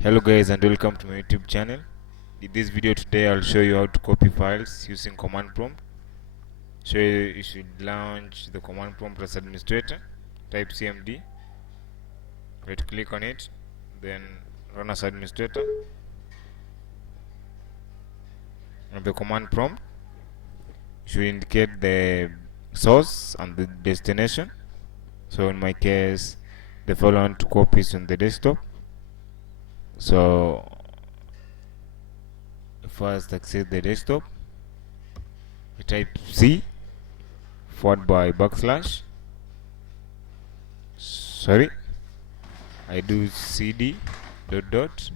Hello guys, and welcome to my YouTube channel. In this video today I'll show you how to copy files using command prompt. So you should launch the command prompt as administrator, type cmd, right click on it, then run as administrator. On the command prompt you should indicate the source and the destination. So in my case the file I want to copy is on the desktop. So first access the desktop, you type C followed by backslash, I do cd dot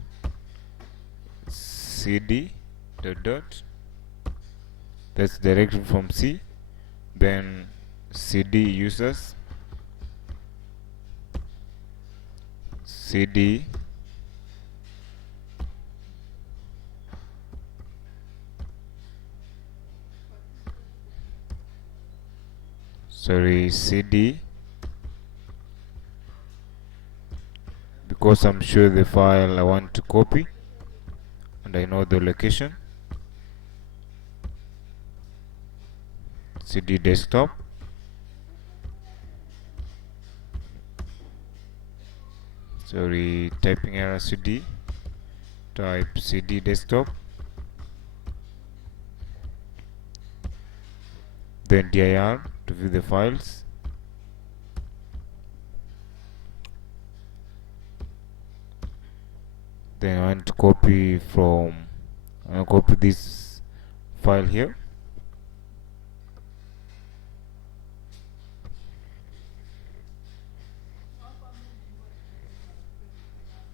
cd dot, that's directly from C, then cd users, cd cd, because I'm sure the file I want to copy and I know the location, cd desktop, typing error, cd, type cd desktop, then dir to view the files, then I want to copy this file here.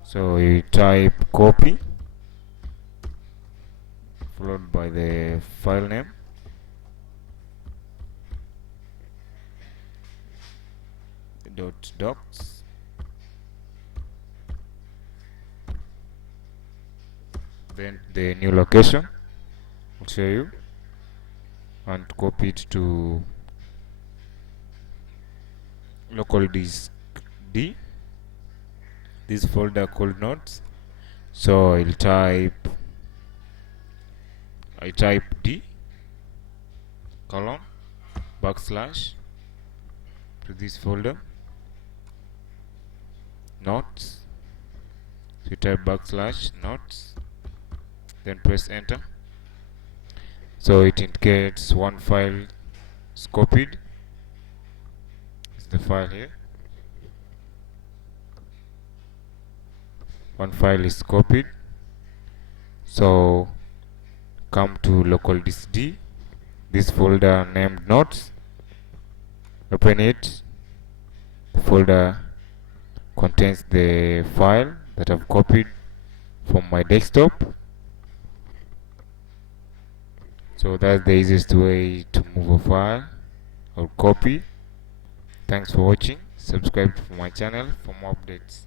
So you type copy followed by the file name, .docs, then the new location I'll show you, and copy it to local disk D, this folder called notes. So I type D colon backslash to this folder notes. So you type backslash notes, then press enter. So it indicates one file is copied. It's the file here. One file is copied. So come to local disk D, this folder named notes, open it. The folder contains the file that I've copied from my desktop. So that's the easiest way to move a file or copy. Thanks for watching. Subscribe to my channel for more updates.